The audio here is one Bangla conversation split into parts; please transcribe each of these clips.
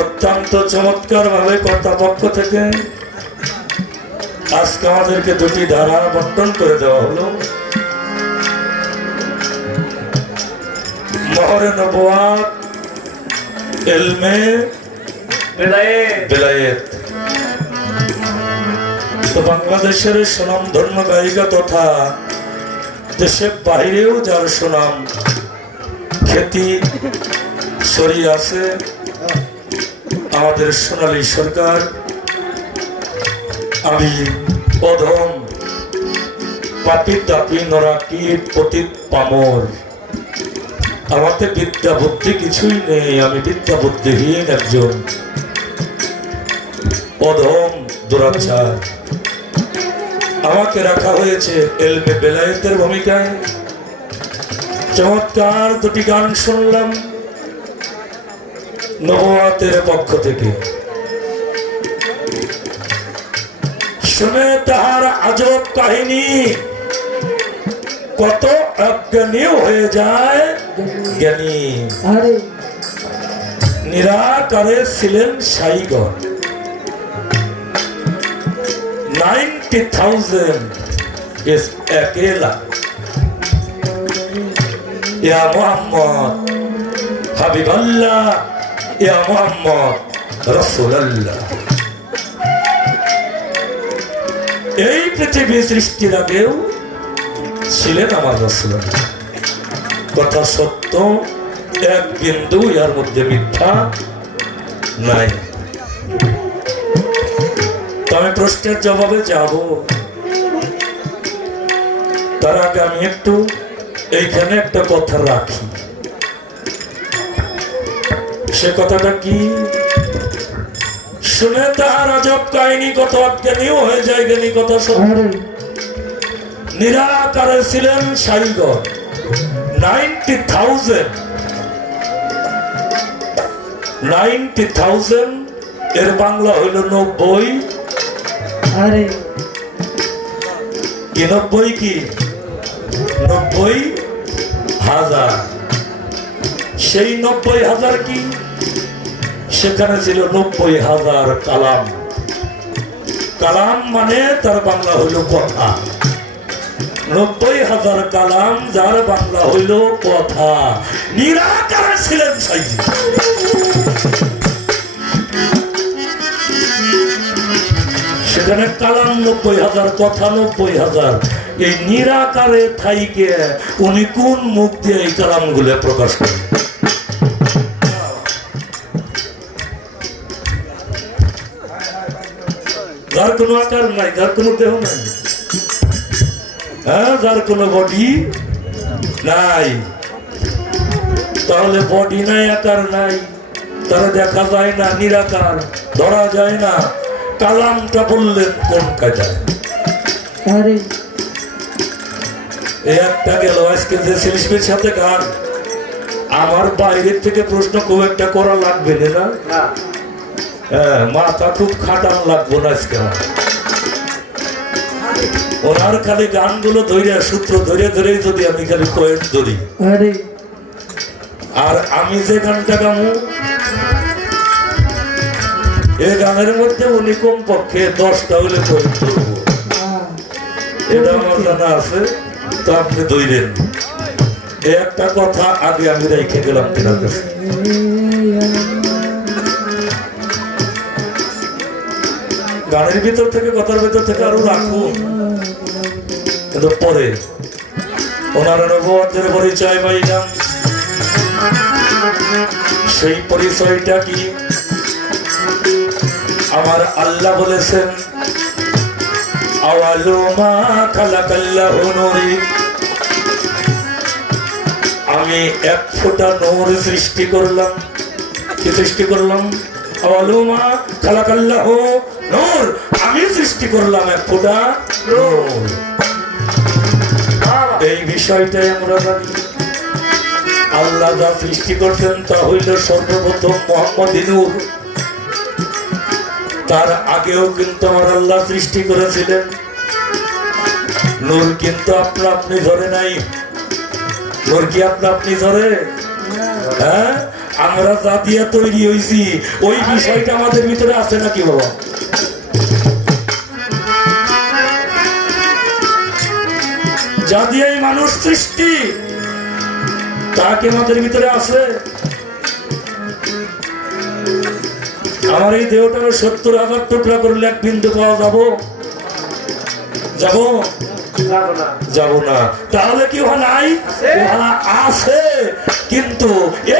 অত্যন্ত চমৎকার ভাবে কর্তাপক্ষ থেকে আজকে আমাদেরকে দুটি ধারা বন্টন করে দেওয়া হলো। মহরে নবুয়াত ইলমে বেলায়েত। তো বাংলাদেশের সুনামধন্য গায়িকা তথা দেশের বাইরেও যার সুনাম খ্যাতি ছড়িয়ে আছে আমাদের সোনালী সরকার। আমি অধম পাপি তাপি নরাকি পতিত পামর, আমাকে বিদ্যা বুদ্ধি কিছুই নেই, আমি বিদ্যা বুদ্ধিহীন একজন অধম দুরাচার। আমাকে রাখা হয়েছে ইলমে বেলায়েতের ভূমিকায়। চমৎকার দুটি গান শুনলাম নবুয়াতের পক্ষ থেকে। শুনে তাহার আজব কাহিনী, কত অজ্ঞানীও হয়ে যায় জ্ঞানী। নিরাকারে ছিলেন সাইগর। 90,000 is अकेला। या मोहम्मद हबीबल्लाह, या मोहम्मद रसूलुल्लाह। এই পৃথিবী সৃষ্টির আগেও ছিলেন আমার রাসূলুল্লাহ। কথা সত্য, এক বিন্দু এর মধ্যে মিথ্যা নাই। আমি প্রশ্নের জবাবে যাব, তার আগে আমি একটু এইখানে একটা কথা রাখি। সে কথাটা কি? শুনে তার আজব কাহিনী, কত অজ্ঞানীও হয়ে যায় জ্ঞানী। কথা সত্য, নিরাকারে ছিলেন সাইগর। 90,000 এর বাংলা হইল 90। কি 90 কি 90,000। সেই 90,000 কি? সেখানে ছিল 90,000 কালাম। কালাম মানে তার বাংলা হইল কথা। 90,000 কালাম, যার বাংলা হইল কথা। নিরাকারে ছিলেন সাইজি। সেখানে কালাম 90,000, কথা 90,000। এই নিরাকারে থাইকে উনি কোন মুখ দিয়ে এই কালাম গুলো প্রকাশ করেন? যার কোনো আকার নাই, যার কোনো দেহ নাই, হ্যাঁ, যার কোনো বডি নাই। তাহলে বডি নাই, আকার নাই, তারা দেখা যায় না, নিরাকার, ধরা যায় না। কালামটা বললেন কোন কাজায়? একটা গেল। আজকে যে শিল্পীর সাথে গান, আমার বাইরের থেকে প্রশ্ন খুব একটা করা লাগবে না। হ্যাঁ, মাথা খুব খাটান লাগবো না আজকে। ওনার খালি গানগুলো ধরে, সূত্র ধরে ধরে যদি আমি খালি পয়েন্ট ধরি, আর আমি যে গানটা গামু, এই গানের মধ্যে উনি কম পক্ষে 10টা হলে পয়েন্ট ধরবো। এটা আমার জানা আছে, তো আপনি ধরেন। একটা কথা আগে আমি রেখে গেলাম তেনার কাছে। গানের ভিতর থেকে, কথার ভিতর থেকে আরো রাখুন, কিন্তু পরে ওনার নবুয়তের পরিচয় পাইলাম। সেই পরিচয়টা কি? আমার আল্লাহ বলেছেন, আওয়ালু মা খালাকাল্লাহু নূরি, আমি এক ফোঁটা নূর সৃষ্টি করলাম। কি সৃষ্টি করলাম? আওয়ালু মা খালাকাল্লাহু নূর, আমি সৃষ্টি করলাম এক ফোঁটা নূর। এই বিষয়টাই আমরা জানি। আল্লাহ যা সৃষ্টি করছেন তা হইল সর্বপ্রথম মুহাম্মদী নূর। তার আগেও কিন্তু আমার আল্লাহ সৃষ্টি করেছিলেন নূর, কিন্তু আপনা আপনি ধরে নাই। নূর কি আপনা আপনি ধরে? হ্যাঁ, আমরা যা দিয়ে তৈরি হয়েছি ওই বিষয়টা আমাদের ভিতরে আছে নাকি বাবা? যা দিয়ে এই মানুষ সৃষ্টি তাকে আমাদের ভিতরে আছে। আমার এই দেহটাকে 70,000 টুকরা করলে এক বিন্দু পাওয়া যাবো? যাব না। তাহলে কি উহা নাই? উহা আছে, কিন্তু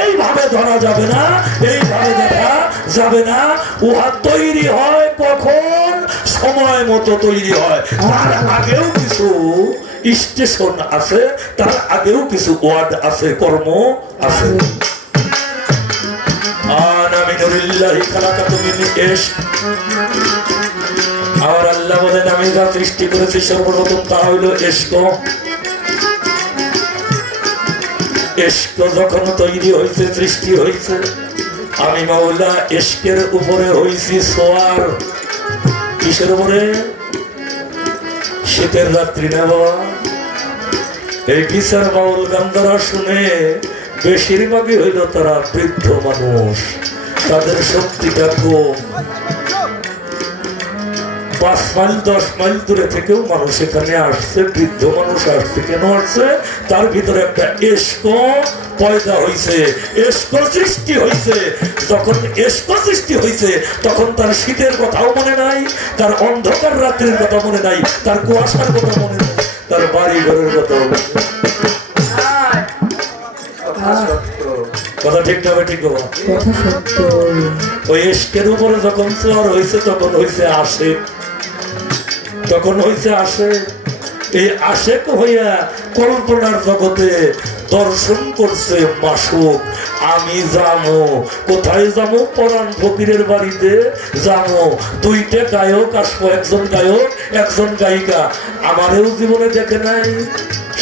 এইভাবে ধরা যাবে না, এইভাবে দেখা যাবে না। উহা তৈরি হয় কখন? সময় মতো তৈরি হয়। তার আগেও কিছু স্টেশন আছে, তার আগেও কিছু ওয়ার্ড আছে, কর্ম আছে। আমার আল্লাহ বলেন আমি যা সৃষ্টি করেছি সর্বপ্রথম তা হইল ইশক। ইশক যখন তৈরি হয়েছে, সৃষ্টি হয়েছে, আমি মাওলা ইশকের উপরে হয়েছি সোয়ার। কিসের উপরে? শীতের রাত্রি না বাবা? এই বিচার বাউল গান দ্বারা শুনে বেশিরভাগই হইল তারা বৃদ্ধ মানুষ, তাদের শক্তিটা কম। 5 মাইল 10 মাইল দূরে থেকেও মানুষ এখানে আসছে, বৃদ্ধ মানুষ আসছে। কেন আসছে? তার ভিতরে একটা ইশক পয়দা হয়েছে, ইশক সৃষ্টি হয়েছে। যখন ইশক সৃষ্টি হয়েছে তখন তার শীতের কথাও মনে নাই, তার অন্ধকার রাত্রির কথা মনে নাই, তার কুয়াশার কথা মনে নাই, তার বাড়ি ঘরের কথা মনে নাই। কথা ঠিক না? ঠিক বাবা? ওই ইশকের উপরে যখন চোর হয়েছে তখন হয়েছে আশিক, তখন হয়েছে আশিক। এই আশিক হইয়া কল্পনার জগতে দর্শন করছে মাসুক। আমি যাবো কোথায়? যাবো পরাণ ফকিরের বাড়িতে যাবো। 2টা গায়ক আসবো, একজন গায়ক একজন গায়িকা। আমারও জীবনে দেখে নাই,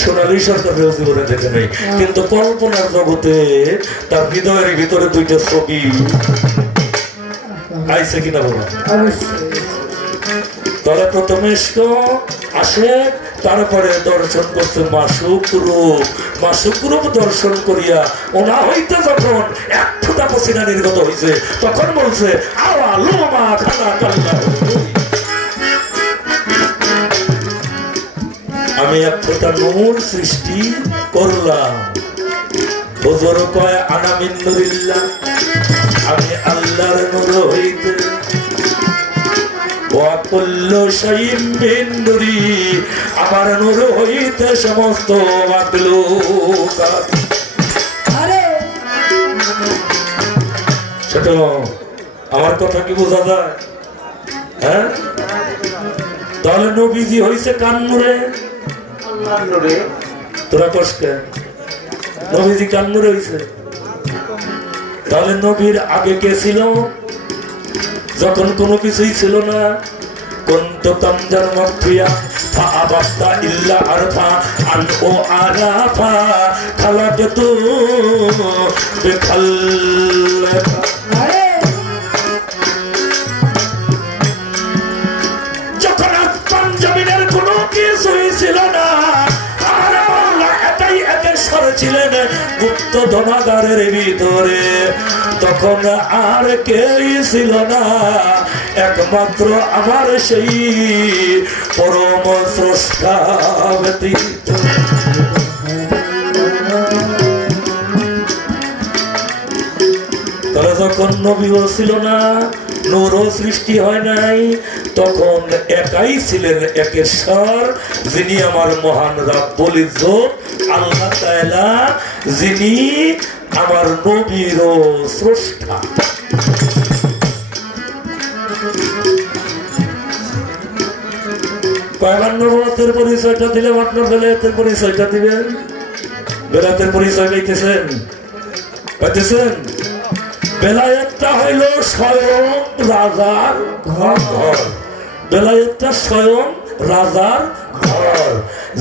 সোনালী সরকারের জীবনে দেখে নাই, কিন্তু কল্পনার জগতে তার হৃদয়ের ভিতরে 2টা ছবি আইছে কিনা বলো? তারা প্রথমে আসে, তারপরে দর্শন করছে মাসুক রূপ। মাসুক রূপ দর্শন করিয়া ওনা হইতে যখন 1 ফোঁটা পসিনা নির্গত হয়েছে তখন বলছে আওয়া লোমা খানা কাল্লা, আমি 1 ফোঁটা নূর সৃষ্টি করলাম। হুজুর কয় আনা মিন নূরিল্লাহ, আমি আল্লাহর নূর হইতে। আমার নূর হইতে সমস্ত ছোট। আমার কথা কি বোঝা যায়? হ্যাঁ, তাহলে নবীজি হইছে কার নূরে? আল্লাহর নূরে। তোরা কষ্ট নবীজি কার নূরে হইছে? তাহলে নবীর আগে কে ছিল? যখন কোনো কিছুই ছিল না, কুনতু কামজার মাফিয়া ফাআবাতা ইল্লা আরফা আন ও আরাফা খালাকতু বিখাল্লাকা। যখন আসমান জমিনের কোনো কিছুই ছিল না, আর আল্লাহ একাই একেশ্বর ছিলেন গুপ্ত ধনাগারের ভিতরে, তখন আর কেই ছিল না, একমাত্র আমার সেই পরম স্রষ্টা ব্যতীত। তারা যখন নবীও ছিল না, নূরও সৃষ্টি হয় নাই, তখন একাই ছিলেন একেশ্বর, যিনি আমার মহান রাব্বুল ইজ্জত আল্লাহ তাআলা, যিনি আমার নবীর স্রষ্টা। কয়বার নবুয়তের পরিচয়টা দিলে আপনার বেলায়েতের পরিচয়টা দিবেন? বেলায়েতের পরিচয় পাইতেছেন? পাইতেছেন? বেলায়েতটা হইল স্বয়ং রাজার ঘর। বেলায়েতটা স্বয়ং রাজার ঘর,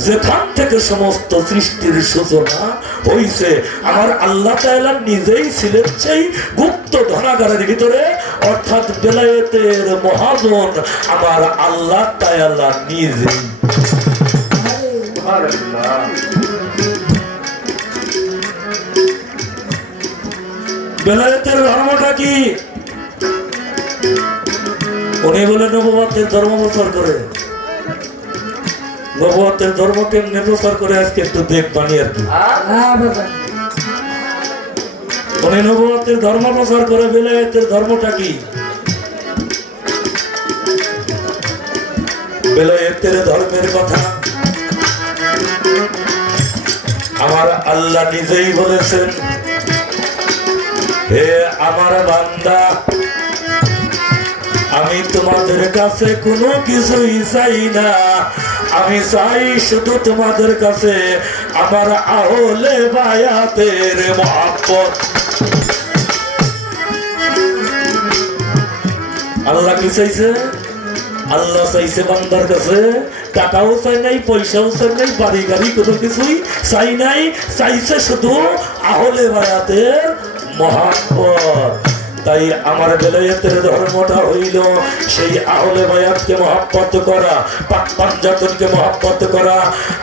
যেখান থেকে সমস্ত সৃষ্টির সূচনা হইছে। আমার আল্লাহ তাআলা নিজেই ছিলেন সেই গুপ্ত ধনাগারের ভিতরে, অর্থাৎ বেলায়েতের মহাজন আমার আল্লাহ তাআলা নিজেই। বেলায়েতের ধর্মটা কি? উনি বলে নবুয়তের ধর্ম প্রচার করে। নবুয়তের ধর্ম কেমনে প্রচার করে আজকে একটু দেখবানি আর কি। উনি নবুয়তের ধর্ম প্রচার করে, বেলায়েতের ধর্মটা কি? বেলায়েতের ধর্মের কথা আমার আল্লাহ নিজেই বলেছেন, হে আমার বান্দা, আমি তোমাদের কাছে কোনো কিছুই চাই না, আমি চাই শুধু তোমাদের কাছে আমার আহলে বায়াতের মহব্বত। আল্লাহ কি চাইছে? আল্লাহ চাইছে বান্দার কাছে টাকাও চাই নাই, পয়সাও চাই নাই, বাড়ি গাড়ি কোনো কিছুই চাই নাই, চাইছে শুধু আহলে বায়াতের মহব্বত। তাই আমার বেলায়েতের ধর্মটা হইল সেই আহলে বায়াতকে মহব্বত করা, পাক পাঞ্জাতনকে মহব্বত করা,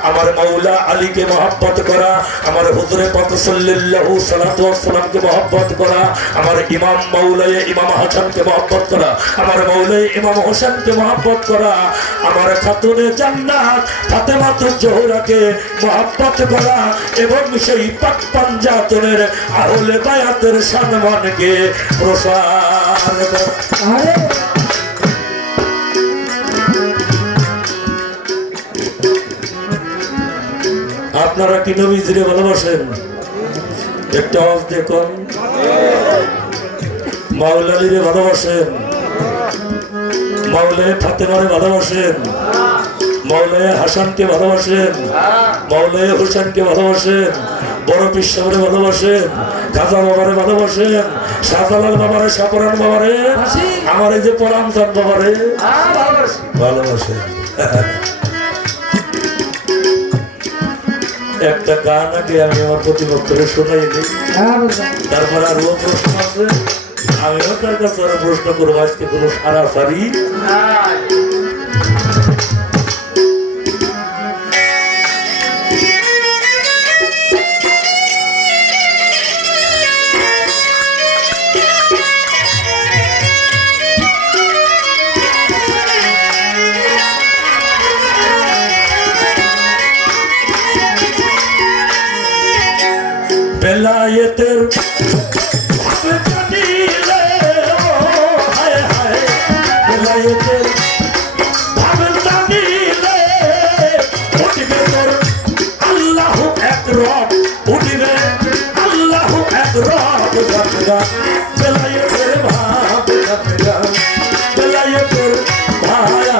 আমার মাওলা আলীকে মহব্বত করা, আমার হুজুরে পাক সাল্লাল্লাহু সাল্লাতু ওয়াস সালামকে মহব্বত করা, আমার ইমাম মাওলায়ে ইমাম হাসানকে মহব্বত করা, আমার মাওলায়ে ইমাম হোসেনকে মহব্বত করা, আমার খাতুনে জান্নাত ফাতেমাতুজ জোহরাকে মহব্বত করা এবং সেই পাক পাঞ্জাতনের আহলে বায়াতের সম্মানকে আপনারা কি নবীজিরে ভালোবাসেন? একটা আওয়াজ দেখুন। মাওলা আলীরে ভালোবাসেন? মাওলায়ে ফাতেমারে ভালোবাসেন? মাওলায়ে হাসানকে ভালোবাসেন? মাওলায়ে হোসেনকে ভালোবাসেন? বড় পিসাবরে ভালোবাসেন? খাজা বাবারে ভালোবাসেন? শাহজালাল বাবারে, শাহপুরান বাবারে, আমার এই যে পরামচাঁদ বাবারে ভালোবাসেন? একটা গান আগে আমি আমার প্রতিপক্ষরে শোনাই দিই, তারপরে আরো প্রশ্ন আছে, আমিও তার কাছে আরো প্রশ্ন করবো। আজকে কোনো সারাসারি বেলায়েতের ভাবে জানিলে, হায় হায়, বেলায়েতের ভাবে জানিলে উঠিবে তোর আল্লাহু এক রব, উঠিবে আল্লাহু এক রব। বেলায়েতের ভাবে জানিলে, বেলায়েতের ভায়া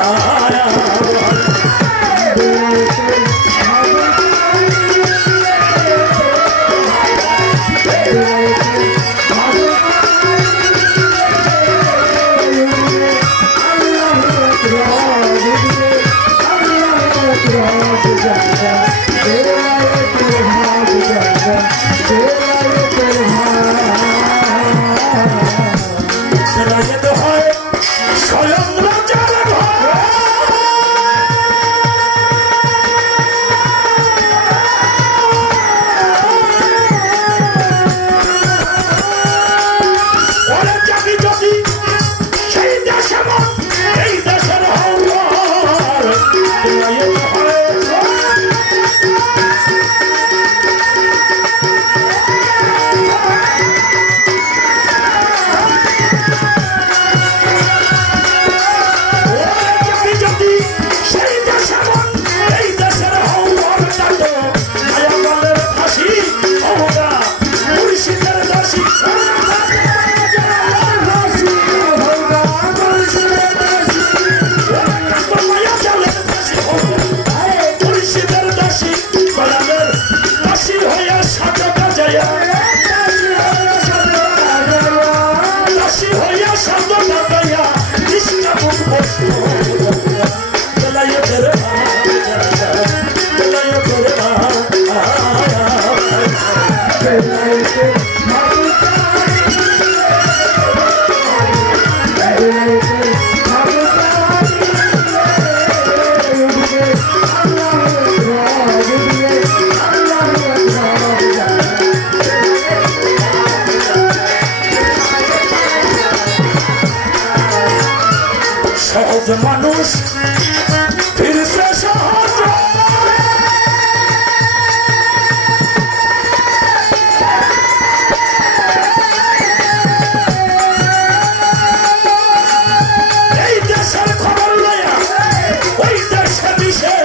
সহজ মানুষ ফিরছে সহজ এই দেশের খবর লইয়া ওই দেশে মিশে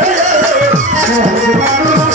সহজ মানুষ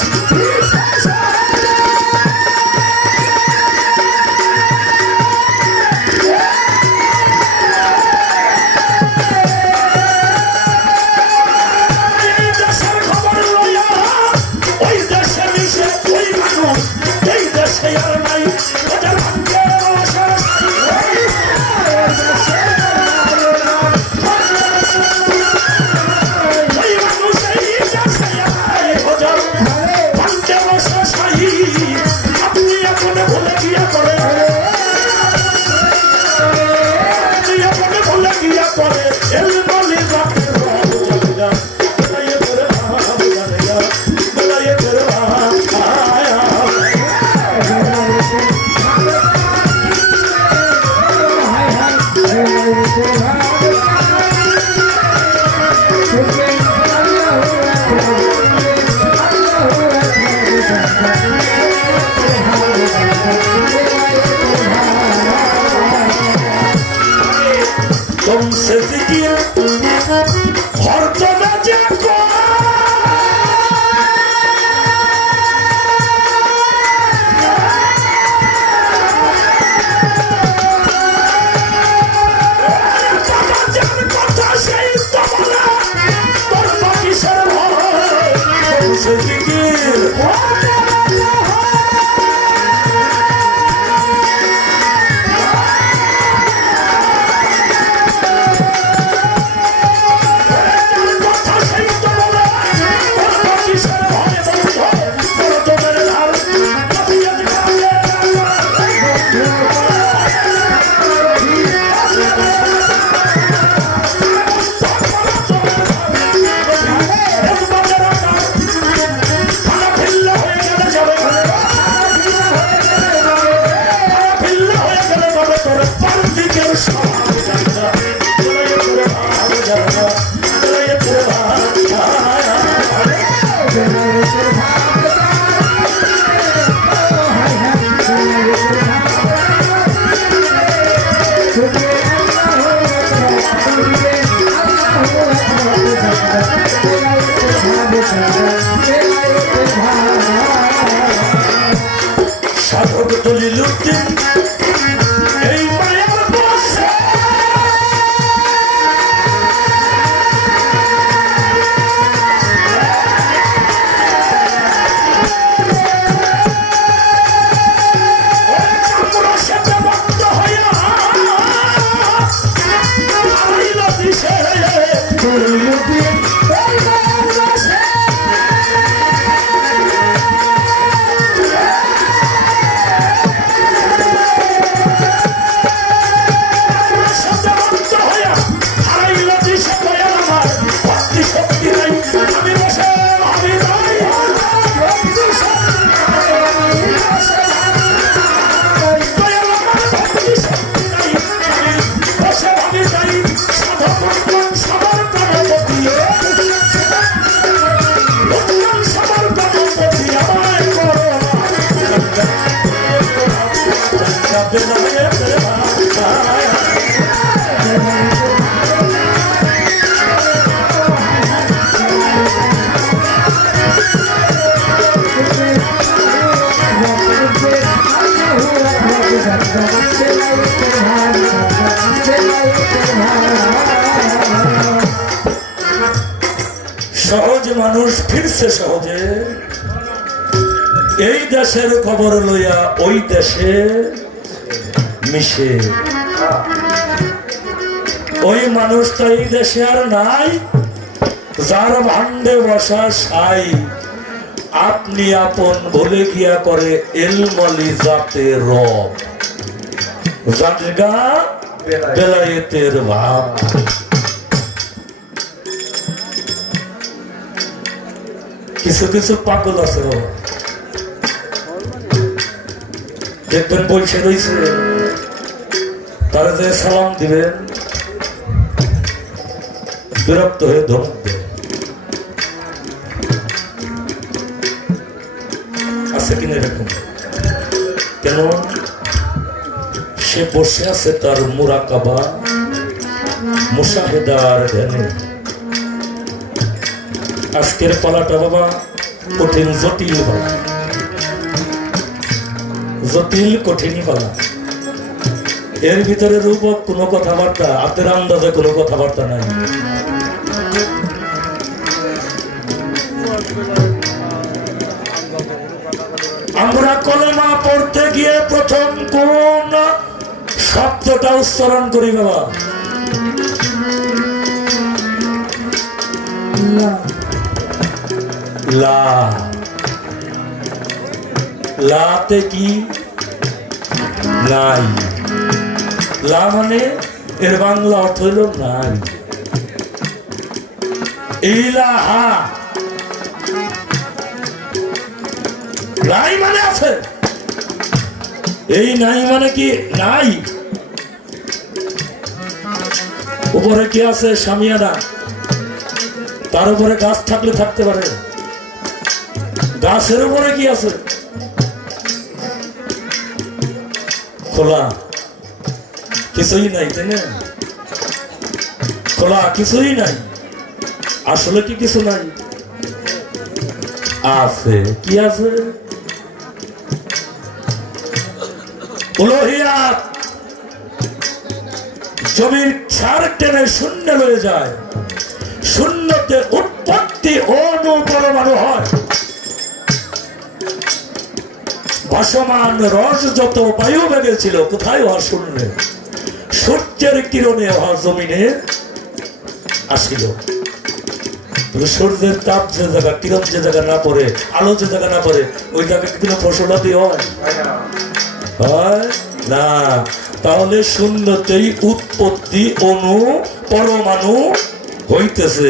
तुमसे जिक्र हर जगह जाको तुमसे जिक्र সাধক দলিলুদ্দিন এই মায়ার বসে বন্ধ হইয়া দলিলুদ্দিন সহজ মানুষ ফিরছে সহজে এই দেশের খবর লইয়া ওই দেশে মিশে ওই মানুষটা এই দেশে আর নাই যার ভান্ডে বসা সাই আপনি আপন ভুলে গিয়া করে এলমলি জাতে রব জানগা বেলায়েতের ভাব কিছু কিছু পাগল আছে দেখবেন বলছে রয়েছে তারা যে সালাম দিবেন বিরক্ত হয়ে ধমক দেয়। আছে কিনা এরকম? কেন? সে বসে আছে তার মুরাকাবা মুশাহেদার ধ্যানে। আজকের পালাটা বাবা কঠিন, জটিল পালা, জটিল কঠিন পালা। এর ভিতরে রূপক কোনো কথাবার্তা, হাতের আন্দাজে কোনো কথাবার্তা নাই। আমরা কলেমা পড়তে গিয়ে প্রথম কোন শব্দটা উচ্চারণ করি বাবা? লা। লাতে কি? নাই। লা মানে এর বাংলা অর্থ হইল নাই। ইলাহা, নাই মানে আছে। এই নাই মানে কি? নাই। উপরে কি আছে? সামিয়ানা। তার উপরে গাছ থাকলে থাকতে পারে। গাছের উপরে কি আছে? খোলা, কিছুই নাই, তাই না? খোলা, কিছুই নাই। আসলে কি কিছু নাই? আছে। কি আছে? উলুহিয়াত। জমির ছাড় টেনে শূন্য হয়ে যায়, শূন্যতে উৎপত্তি অনুপরমাণু হয়। ভাসমান রস যত বায়ু বেগে ছিল, কোথায় হওয়া শূন্যে? সূর্যের কিরণে হওয়া জমিনে আসিল। সূর্যের তাপ যে জায়গা, কিরণ যে জায়গা না পড়ে, আলো যে জায়গা না পড়ে, ওই জায়গায় কিন্তু ফসলাদি হয় না। তাহলে শূন্যতেই উৎপত্তি অনু পরমাণু হইতেছে।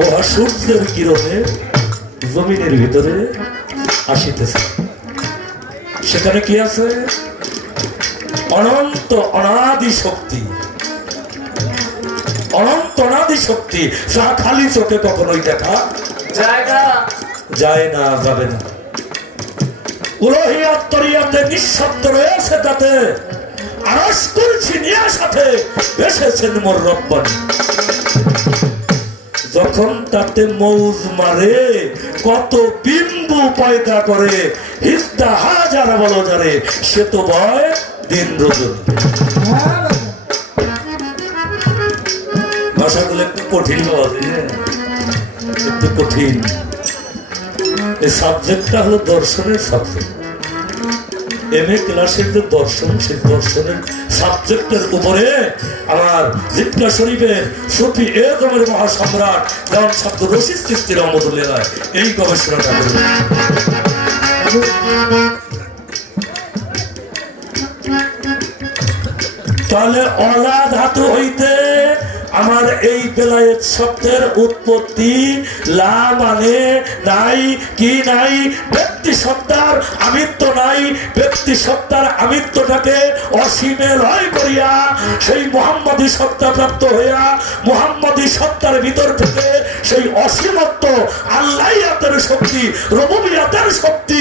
উহা সূর্যের কিরণে জমিনের ভিতরে আসিতেছে। সেখানে কি আছে? অনন্ত অনাদি শক্তি। অনন্ত অনাদি শক্তি, যা খালি চোখে কখনোই দেখা যায় না, যাবে না। উলুহিয়াত তরিয়াতে নিঃশব্দ রয়েছে, তাতে আরশ কুরসি নিয়ে সাথে এসেছেন মোর রব্বানি। যখন তাতে মৌজ মারে, কত বিন্দু পয়দা করে, হিস্তা হাজার বলো যারে, সে তো বয় দিন রজনী। ভাষাগুলো একটু কঠিন বাবা, একটু কঠিন। এই সাবজেক্টটা হলো দর্শনের সাবজেক্ট। এমএ ক্লাসের যে দর্শন, সেই দর্শনের সাবজেক্টের উপরে আমার জিটকা শরীফের সুফি এজমের মহাসম্রাট দেওয়ান শব্দ রশিদ চিশতি রহমতুল্লাহ এই গবেষণাটা করবে। তাহলে অলা ধাতু হইতে আমার এই বেলায়েত শব্দের উৎপত্তি। লা মানে নাই। কি নাই? ব্যক্তি সত্তার আমিত্ব নাই। ব্যক্তি সত্তার আমিত্বটাকে অসীমে লয় করিয়া সেই মুহাম্মদী সত্তা প্রাপ্ত হইয়া মুহাম্মদী সত্তার ভিতর থেকে সেই অসীমত্ব আল্লাহিয়াতের শক্তি, রুবুবিয়াতের শক্তি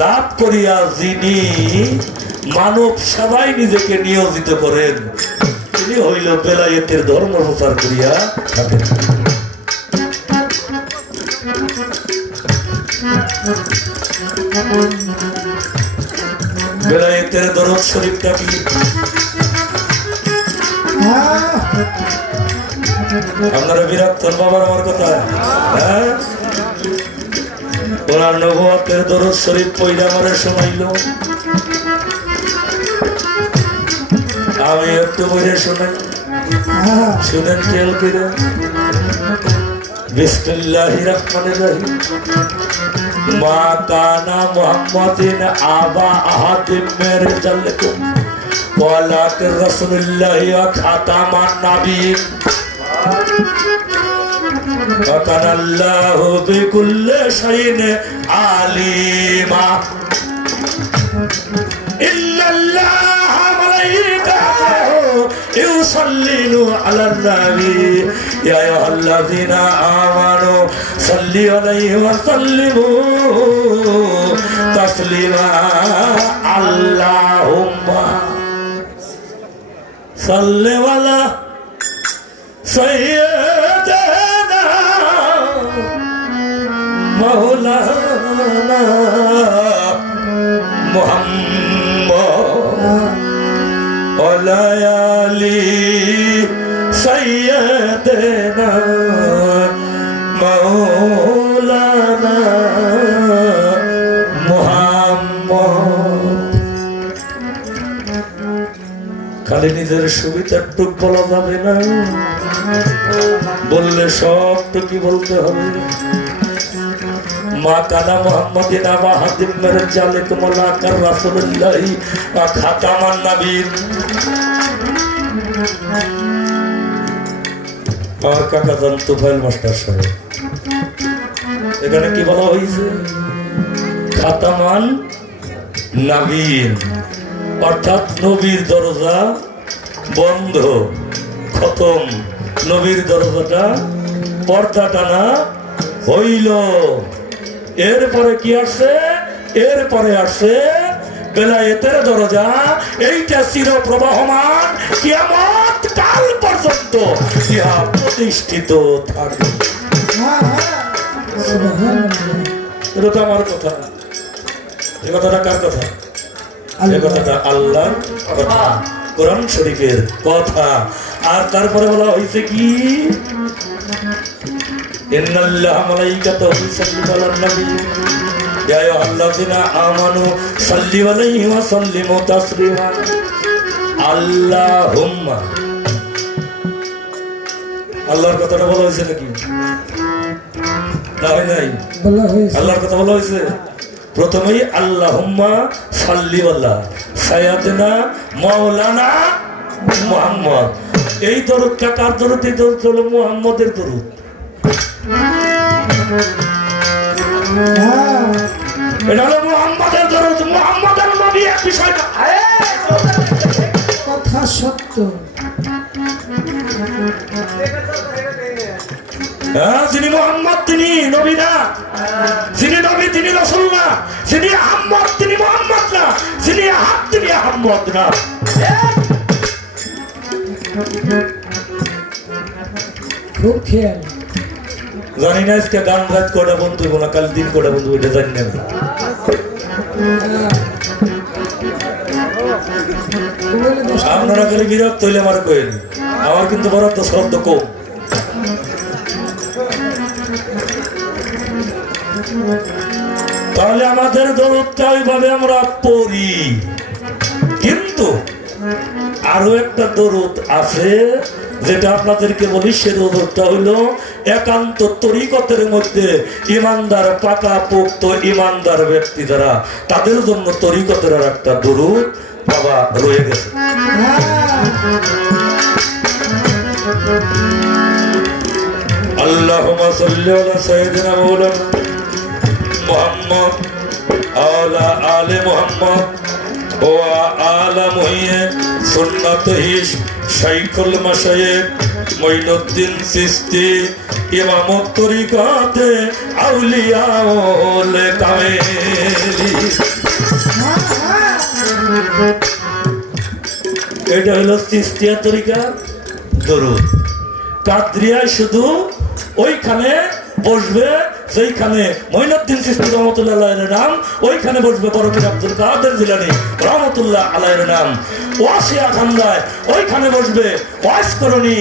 লাভ করিয়া যিনি মানব সেবায় নিজেকে নিয়োজিত করেন, তিনি হইল বেলায়েতের ধর্ম প্রচার করিয়া থাকেন। বেলায়েতের দরদ শরীফটা কি? আপনারা বিরক্ত বাবার আমার কথা? হ্যাঁ, ওনার নবুয়তের দরদ শরীফ পয়লা আমার শোনাইল। আমি একটু বলে শোনাই, শুনেন খেয়াল করে। বিসমিল্লাহির রহমানির রহিম। মা কানা মুহাম্মাদিন আবা আহাদিম মির রিজালিকুম ওয়ালাকিন রাসূলুল্লাহি ওয়া খাতামান নাবিয়্যিন ওয়া কানা আল্লাহু বিকুল্লি শাইইন আলিমা। ইন্নাল্লাহা মালাইকাতাহু সাল্লিলু আলান নবী ইয়া আইয়ুহাল্লাযীনা আমানু সাল্লি আলাইহি ওয়া সাল্লিমু তাসলিমা আল্লাহুম্মা সাল্লি আলা সাইয়্যিদিনা মাওলানা মুহাম্মদ ওয়া আলি সাইয়্যিদিনা মাওলানা মুহাম্মদ। খালি নিজের সুবিধাটুক বলা যাবে না, বললে সবটুকু বলতে হবে। মা কানা মুহাম্মাদিন আবা হাদিম মেরে জালিকুম লাকার রাসূলুল্লাহি ওয়া খাতামান নবীন। আর কাকা জান তুফাইল মাস্টার সাহেব, এখানে কি বলা হয়েছে? খাতামান নবীন, অর্থাৎ নবীর দরজা বন্ধ, খতম। নবীর দরজাটা পর্দা টানা হইল। এরপরে কি আসছে? এরপরে আসছে বেলায়েতের দরজা। এইটা চির প্রবাহমান, কিয়ামত কাল পর্যন্ত ইহা প্রতিষ্ঠিত থাকবে। এটা তো আমার কথা। এই কথাটা কার কথা? এই কথাটা আল্লাহর কথা, কোরআন শরীফের কথা। আর তারপরে বলা হয়েছে কি? ইন্নাল্লাহা মালাইকাতাহু ইউসাল্লুনা আলান নবী ইয়া আইয়ুহাল্লাযীনা আমানু সাল্লি আলাইহি ওয়া সাল্লিমু তাসলিমা আল্লাহুম্মা। আল্লাহর কথাটা বলা হয়েছে নাকি? না, হয় নাই? আল্লাহর কথা বলা হয়েছে। প্রথমেই আল্লাহুম্মা সাল্লি আলা সাইয়্যিদিনা মাওলানা মুহাম্মদ। এই দরুদটা কার দরুদ? এই দরুদ হলো মুহাম্মদের দরুদ। এটা হলো মুহাম্মদের দরুদ, মুহাম্মদের নবী। এক বিষয়টা কথা সত্য। যিনি মুহাম্মদ তিনি নবী না, যিনি নবী তিনি রাসূল না, যিনি আহমদ তিনি মুহাম্মদ না, যিনি আহাদ তিনি আহমদ না। খুব খেয়াল। জানি না আজকে গান রাত কটা বন্ধু না কাল দিন কটা বন্ধু, এটা জানি না। আপনারা খালি বিরক্ত হইলে আমার কইন, আমার কিন্তু বরাদ্দ শব্দ কম। তাহলে আমাদের দরদটা ওইভাবে আমরা পড়ি, কিন্তু আরো একটা দরুদ আছে যেটা আপনাদেরকে বলি। সে দরুদটা হইল একান্ত তরিকতের মধ্যে ইমানদার, পাকা পোক্ত ইমানদার ব্যক্তি যারা, তাদের জন্য তরিকতের আর একটা দরুদ বাবা রয়ে গেছে। আল্লাহুম্মা সাল্লি আলা সাইয়্যিদিনা মাওলানা মুহাম্মদ আলা আলে মুহাম্মদ ওয়া আলা মুহিয়ে সুন্নাতহি শাইখুল মাশায়েখ মুঈনুদ্দিন চিশতি ইমামত তরিকাতে আউলিয়া ওলে কামেলি। এটা হলো চিশতিয়া তরিকা দরুদ। কাদরিয়ায় শুধু ওইখানে বসবে সেইখানে মুঈনুদ্দিন চিশতি রহমাতুল্লাহ আলাইহির নাম, ওইখানে বসবে বরকত আব্দুল কাদের জিলানী রহমাতুল্লাহ আলাইহির নাম। ওয়াসিয়া খান্দায় ওইখানে বসবে ওয়াইস করণী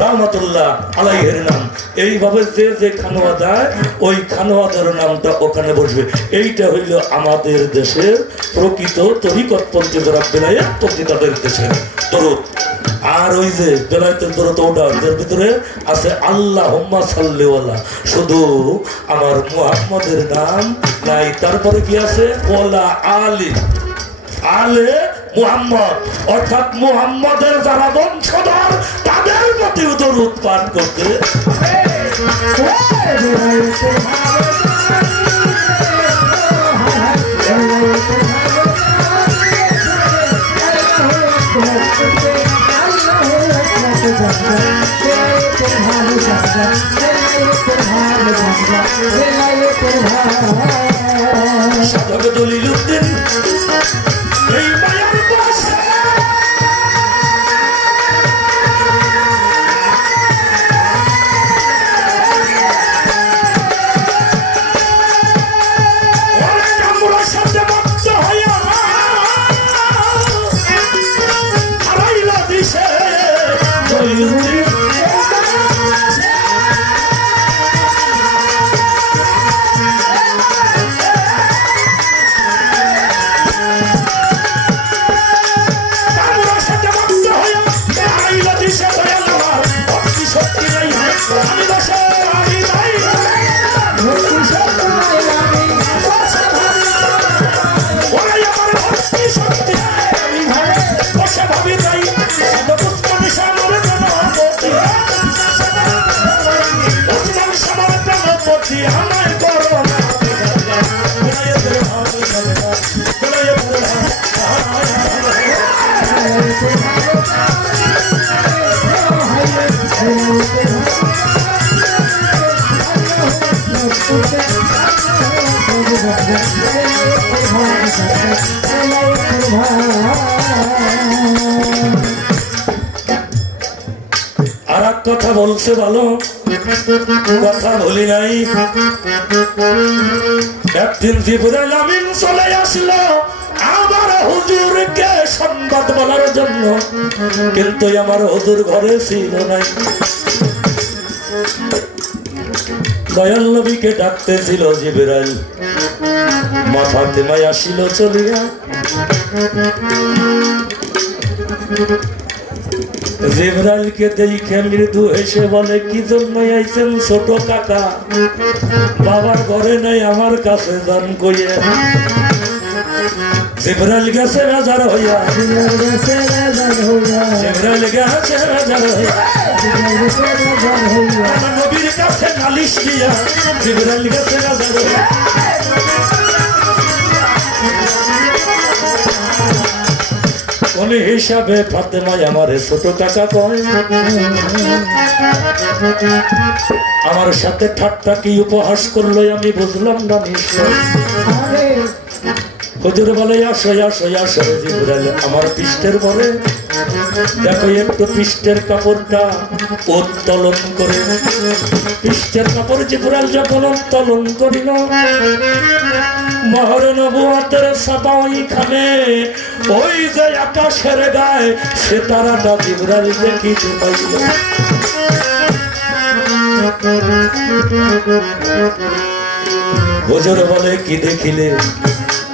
রহমাতুল্লাহ আলাইহির নাম। এইভাবে যে যে খানোয়া দেয় ওই খানোয়াদের নামটা ওখানে বসবে। এইটা হইল আমাদের দেশের প্রকৃত তরিকতপন্থী যারা বেলায়েতপন্থী তাদের দেশের দরুদ। আর ওই যে বেলায়েতের দরুদ ওটা, যার ভিতরে আছে আল্লাহুম্মা সাল্লি আলা, শুধু আমার মুহাম্মদের নাম নাই। তারপরে কি আছে? ওয়ালা আলি, আলে মুহাম্মদ, অর্থাৎ মুহাম্মদের যারা বংশধর তাদের প্রতি দরুদ পাঠ করতে। সাধক দলিলুদ্দিন এই মায়ার বশে ওরে কামড়া সাথে ভক্ত হইয়া হারাইলা দিশে দলিলুদ্দিন আর এক কথা বলছে ভালো কথা বলি নাই। একদিন জিবরাইল আমিন চলে আসলো আমার হুজুরকে সংবাদ বলার জন্য, কিন্তু আমার হুজুর ঘরে ছিল নাই। দয়াল নবীকে ডাকতেছিল জিবরাইল, মা ফাতেমা আসিল চলিয়া। জিবরাইলকে দেখে মৃদু এসে বলে, কি জন্য আইছেন ছোট কাকা? বাবার ঘরে নাই, আমার কাছে যান কইয়া। জিবরাইল গেছে রাজার হইয়া, জিবরাইল গেছে রাজার হইয়া, নবীর কাছে নালিশ দিয়া জিবরাইল গেছে রাজার হইয়া। কোন হিসাবে ফাতেমায় আমার ছোট কাকা কয়? আমার সাথে ঠাট্টা কি উপহাস করলো আমি বুঝলাম না। হুজুর বলে, আসো আসো আসো। জিবরাইল আমার পৃষ্ঠের বলে, দেখো একটু পৃষ্ঠের কাপড়টা উত্তোলন করে। পৃষ্ঠের কাপড় জিবরাইল যখন উত্তোলন করিল, মহর নবুয়তের ছাপা ওইখানে, ওই যে আকাশের গায়ে সে তারাটা জিবরাইল দেখিতে পাইল। হুজুর বলে, কি দেখিলে?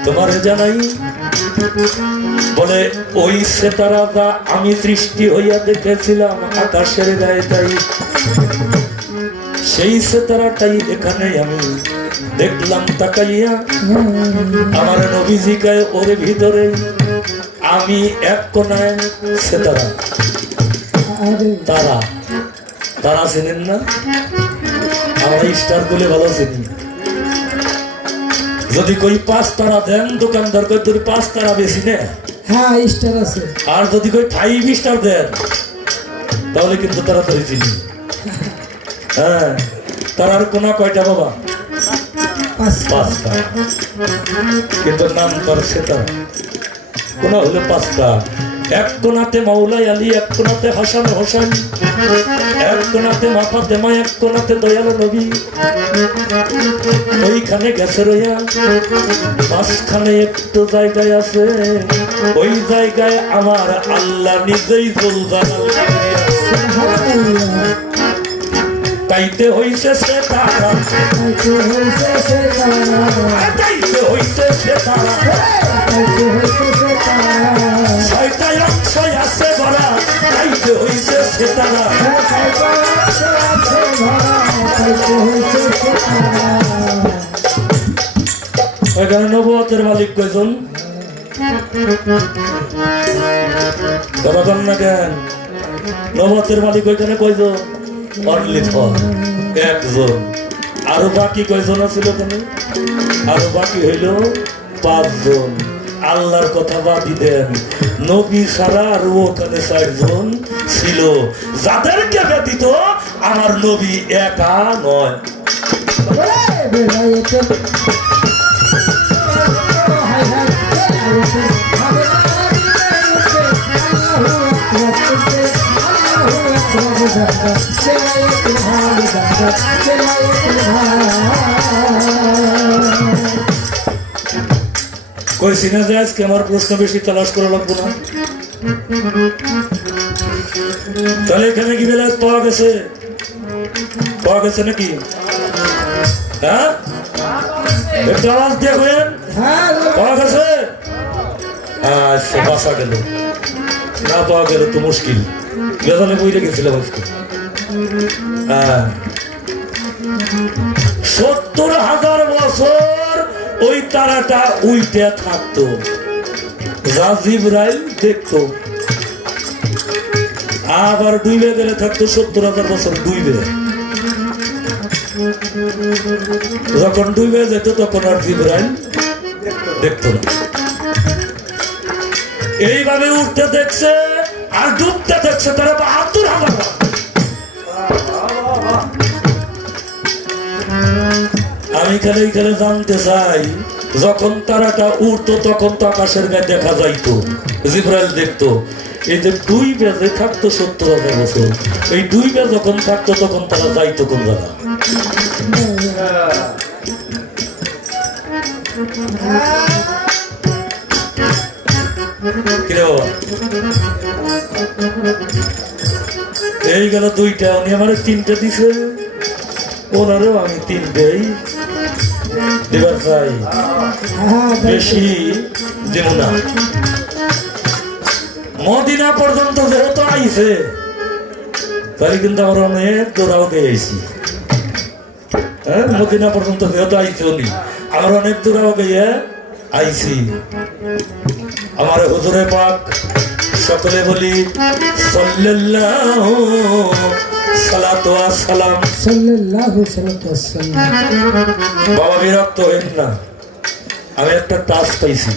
তোমার জানাই। বলে, ওই সেতারাটা আমি দৃষ্টি হইয়া দেখেছিলাম আকাশের গায়ে, তাই সেই সেতারাটাই এখানে আমি দেখলাম তাকাইয়া। আমার নবীজি গায়ে ওর ভিতরে আমি এক কোনায় সেতারা। তারা তারা চেনেন না? আমরা স্টার বলে ভালো চিনি। যদি কই 5 তারা দেন, দোকানদার কই তোর 5 তারা বেশি নে। হ্যাঁ, স্টার আছে। আর যদি কই 5 স্টার দেন, তাহলে কিন্তু তারা ধরে চিনি। হ্যাঁ, তারার কোনা কয়টা বাবা? 5টা। কিন্তু নাম তার সেটা কোনা হলো 5টা। এক কোনাতে মাওলাই আলী, এক কোনাতে হাসান হোসেন, এক কোনাতে মা ফাতেমা, এক কোনাতে দয়াল নবী। ওইখানে গেছে রইয়া, মাঝখানে একটু জায়গায় আছে, ওই জায়গায় আমার আল্লাহ নিজেই জুলজালাল তাইতে হইছে সে তারা, তাইতে হইছে সে তারা। 6টা অংশ আছে ভরা, তাইতে হইছে সে তারা। ওইখানে নবুয়তের মালিক কয়জন? কথা না কেন? নবুয়তের মালিক ওইখানে কয়জন? অনলি একজন। আরো বাকি কয়জন আছিল ওখানে? আরো বাকি হইল 5 জন। আল্লাহর কথা বাদি দেন, নবী ছাড়া আর ওখানে 4 জন ছিল, যাদেরকে ব্যতীত আমার নবী একা নয়। কইছি না যে আজকে আমার প্রশ্ন বেশি তালাশ করা লাগবো না। তাহলে এখানে কি বেলা পাওয়া গেছে? পাওয়া গেছে নাকি? হ্যাঁ, একটু আওয়াজ দিয়ে বলেন পাওয়া গেছে। আচ্ছা, বাসা গেল, না পাওয়া গেল তো মুশকিল। বেদানে বইলে গেছিলাম আজকে। 70,000 বছর ওই তারাটা উইটে থাকতো, যা জিবরাইল দেখতো। আবার ডুবে গেলে থাকতো 70,000 বছর ডুবে। যখন ডুবে যেত তখন আর জিবরাইল দেখতো না। এইভাবে উঠতে দেখছে আর ডুবতে দেখছে তারা 72,000। আমি এখানে জানতে চাই, যখন তারাটা উঠতো তখন তো আকাশের গায়ে দেখা যাইতো, জিবরাইল দেখতো। এই যে ডুইবে যে থাকতো 70,000 বছর, এই ডুইবে যখন থাকতো তখন তারা যাইতো কোন জায়গা? এই গেল 2টা, উনি আমার 3টে দিছে, ওনারও আমি 3টেই দিবার চাই, বেশি দেব না। মদিনা পর্যন্ত যেহেতু আইছে, তাই কিন্তু আমার অনেক দৌড়াও গেছি। হ্যাঁ, মদিনা পর্যন্ত যেহেতু আইছে উনি, আমার অনেক দৌড়াও গিয়ে আইছি। আমার হুজুরে পাক সকলে বলি সাল্লাল্লাহু সালাতু ওয়াস সালাম। সাল্লাল্লাহু সালাতু ওয়াস সালাম। বাবা বিরক্ত হইন না, আমি একটা টাচ পাইছি।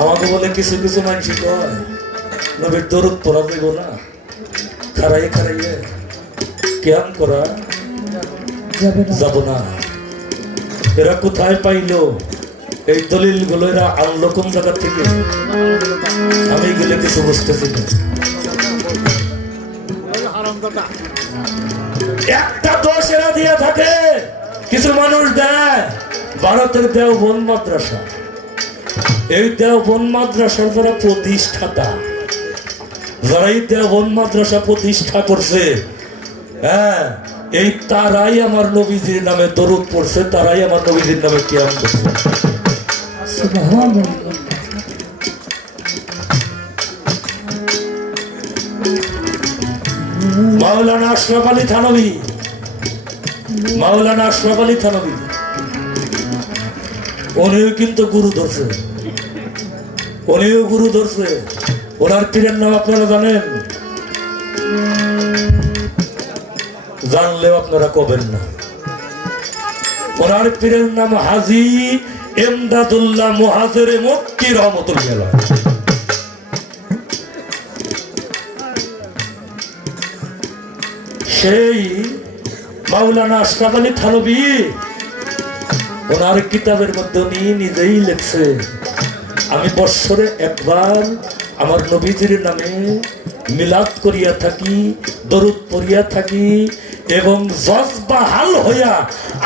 আমাকে বলে কিছু কিছু মানুষ কয় নবীর দরুদ পড়া যাইব না, খারাইয়ে খারাইয়ে ক্যাম করা যাব না। এরা কোথায় পাইলো এই দলিল গুলো? এরা আনলো কোন জায়গা থেকে? আমি এগুলো কিছু বুঝতেছি না। একটা দোষ এরা দিয়ে থাকে, কিছু মানুষ দেয় ভারতের দেওবন্দ মাদ্রাসা। এই দেওবন্দ মাদ্রাসার যারা প্রতিষ্ঠাতা, যারা এই দেওবন্দ মাদ্রাসা প্রতিষ্ঠা করছে, হ্যাঁ, এই তারাই আমার নবীজির নামে দরুদ পড়ছে, তারাই আমার নবীজির নামে কিয়াম করছে। সুবহানাল্লাহ। মাওলানা আশরাফ আলী থানভী, মাওলানা আশরাফ আলী থানভী উনিও কিন্তু গুরু ধরছে, উনিও গুরু ধরছে। ওনার পীরের নাম আপনারা জানেন? জানলেও আপনারা কবেন না। ওনার পীরের নাম হাজী ইমদাদুল্লাহ মুহাজিরে মক্কি রহমাতুল্লাহ। সেই মাওলানা আশরাফ আলী থানভী ওনার কিতাবের মধ্যে উনি নিজেই লিখছে, আমি বৎসরে একবার আমার নবীজির নামে মিলাদ করিয়া থাকি, দরুদ পড়িয়া থাকি, এবং জজবাহাল হইয়া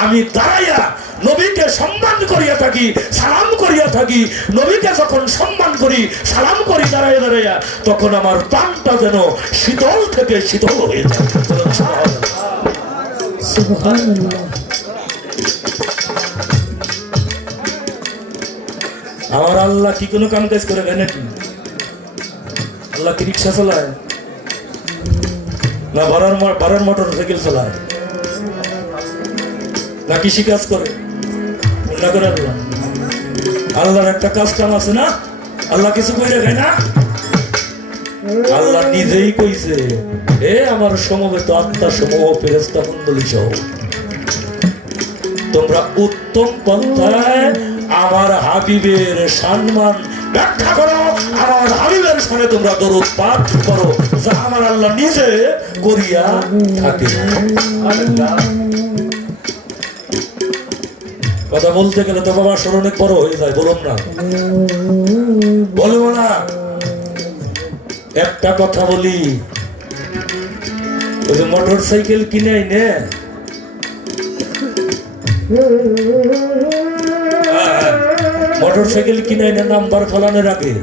আমি দাঁড়াইয়া নবীকে সম্মান করিয়া থাকি, সালাম করিয়া থাকি। নবীকে যখন সম্মান করি, সালাম করি দাঁড়াইয়া দাঁড়াইয়া, তখন আমার প্রাণটা যেন শীতল থেকে শীতল হয়ে যায়। সুবহানাল্লাহ। আমার আল্লাহ কি কোনো কাম কাজ করে নাকি? আল্লাহ কি রিক্সা চালায় না ভাড়ার মোটর সাইকেল চালায় না কৃষি কাজ করে? না করে আল্লাহ, আল্লাহর একটা কাজ কাম আছে না? আল্লাহ কিছু কইরা খায় না? আল্লাহ নিজেই কইছে, এ আমার সমবেত আত্মা সমূহ ফেরেশতা মণ্ডলী সহ তোমরা উত্তম পন্থায় আমার হাবিবের সম্মান ব্যাখ্যা করো, আমার হাবিবের সামনে তোমরা দরুদ পাঠ করো, যা আমার আল্লাহ নিজে করিয়া থাকে। কথা বলতে গেলে তো বাবা অনেক বড় হয়ে যায়, বলুন না, বলবো না। একটা কথা বলি, ওই যে মোটর সাইকেল কিনে নে, মোটর সাইকেল কিনে না নাম্বার ফলানোর আগে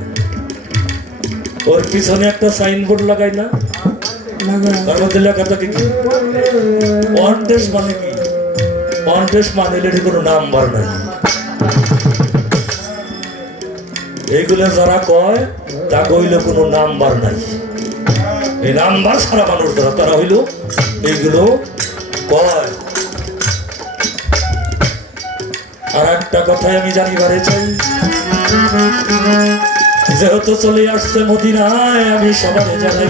ওর পিছনে একটা সাইনবোর্ড লাগাই না, তার মধ্যে লেখা থাকে কি ওয়ান টেস্ট মানে কি, ওয়ান টেস্ট মানে এর কোনো নাম্বার নাই। এইগুলো যারা কয় তা কইলে কোনো নাম্বার নাই, এই নাম্বার ছাড়া মানুষ যারা তারা হইল এইগুলো কয়। আর একটা কথাই আমি জানিবারে চাই, যেহেতু চলে আসছে মদিনায়, আমি সবাই জানাই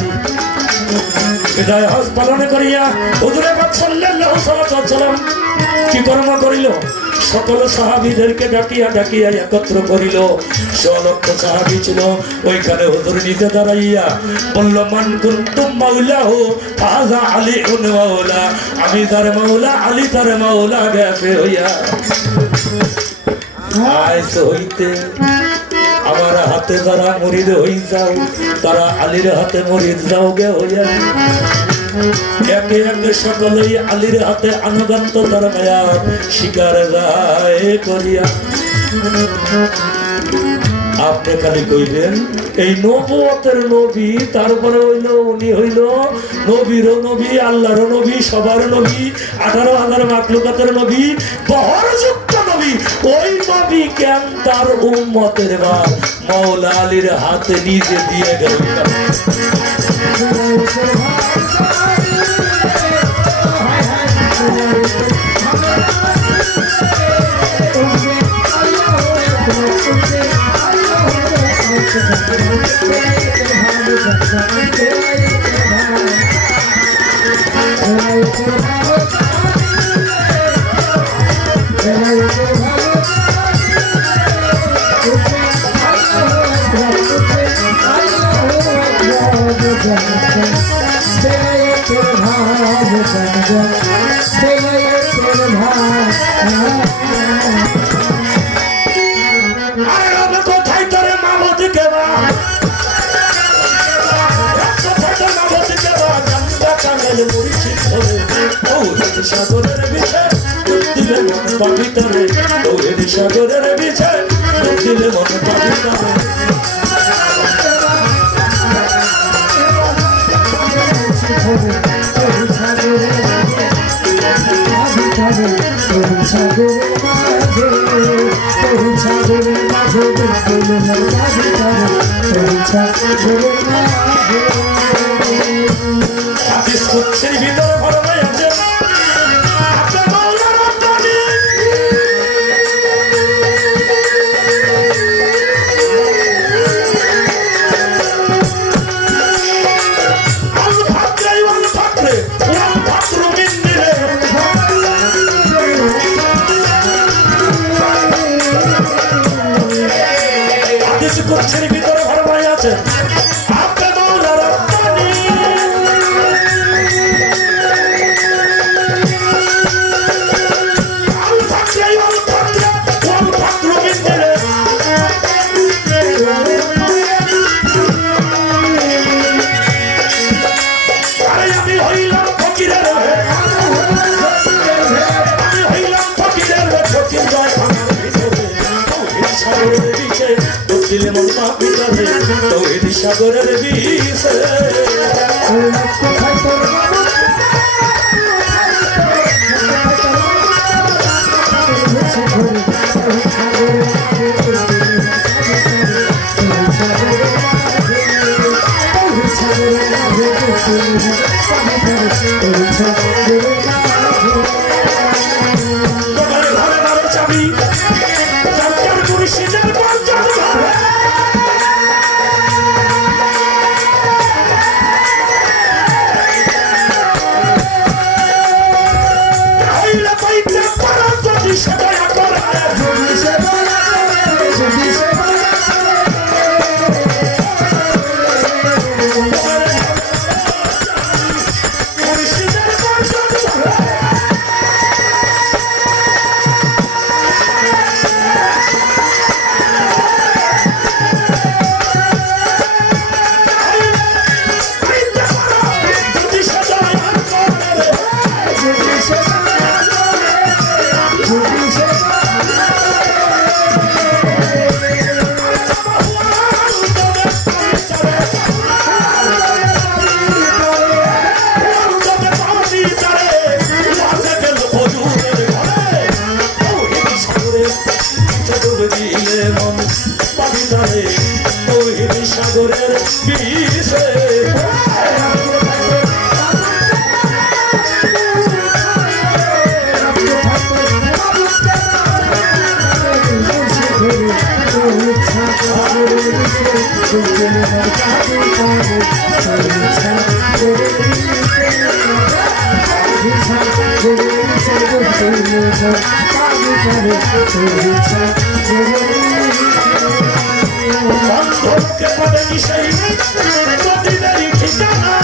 বিদায় হজ পালন করিয়া হুজুরে পাক সাল্লাল্লাহু আলাইহি ওয়াসাল্লাম কি কর্ম করিল, সকল সাহাবীদেরকে ডাকিয়া ডাকিয়া একত্র করিল। 100 লক্ষ সাহাবী ছিল ওইখানে, হুজুর নিজে দাঁড়াইয়া বলল, মান কুনতুম মাওলাহু ফাযা আলীউন মাওলা, আমি তার মাওলা, আলী তার মাওলা, গেছে হইয়া আইস হইতে আমার হাতে যারা মুরিদ হই যাও, তারা আলীর হাতে মুরিদ যাও গে হইয়া, একে একে সকলেই আলীর হাতে আনুগত্য তার মায়া শিকার যায় করিয়া। আপনি খালি কইবেন এই নবুয়তের নবী, তারপরে হইল উনি হইল নবীরও নবী, আল্লাহরও নবী, সবার নবী, 18,000 মাখলুকাতের নবী, বহরযুক্ত নবী। ওই নবী কেন তার উম্মতের বা মাওলা আলীর হাতে নিজে দিয়ে গেল? কোথায় তোরে মামদ কেবা, সাগরের বিছে দিলে মন পাবিতারে, সাগরের বিছে দিলে মন পাবিতারে। ভিতরে ভরমাই আছে করছেন, ভিতরে ভরমাই আছে দিলে মন পাবিতারে, তৌহিদি সাগরের বিছে। বিষে অন্ধকে পাবে সেই প্রতিবারই ঠিকানা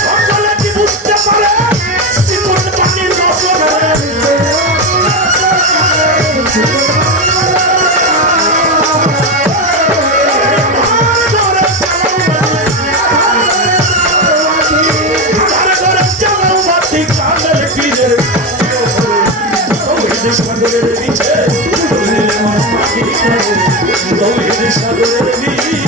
সকলে কি বুঝতে পারে জীবন পানির রসনা সাগরের বিছে সাগরের বিছে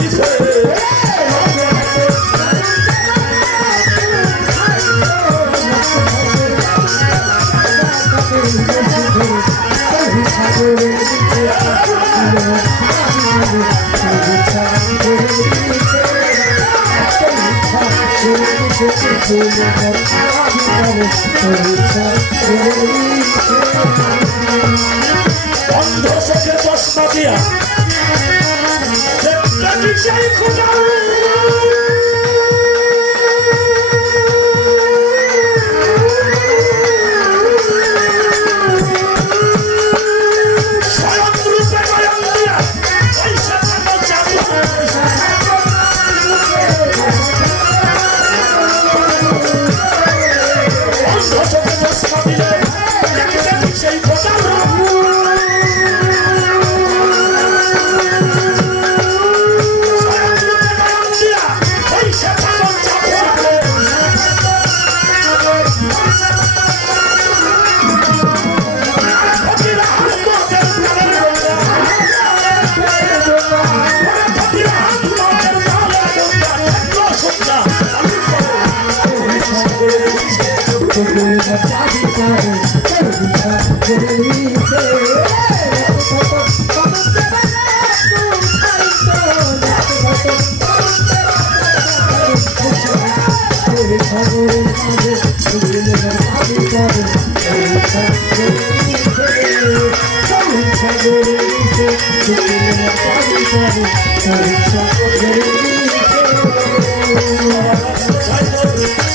অন্ধ চোখে চশমা দিয়া সেই খোঁজা স্বয়ং রূপে বয়ান দিয়া ওই সাথে চাপ অন্ধ চোখে চশমা দিলে সেই খোঁজা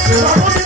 Thank you.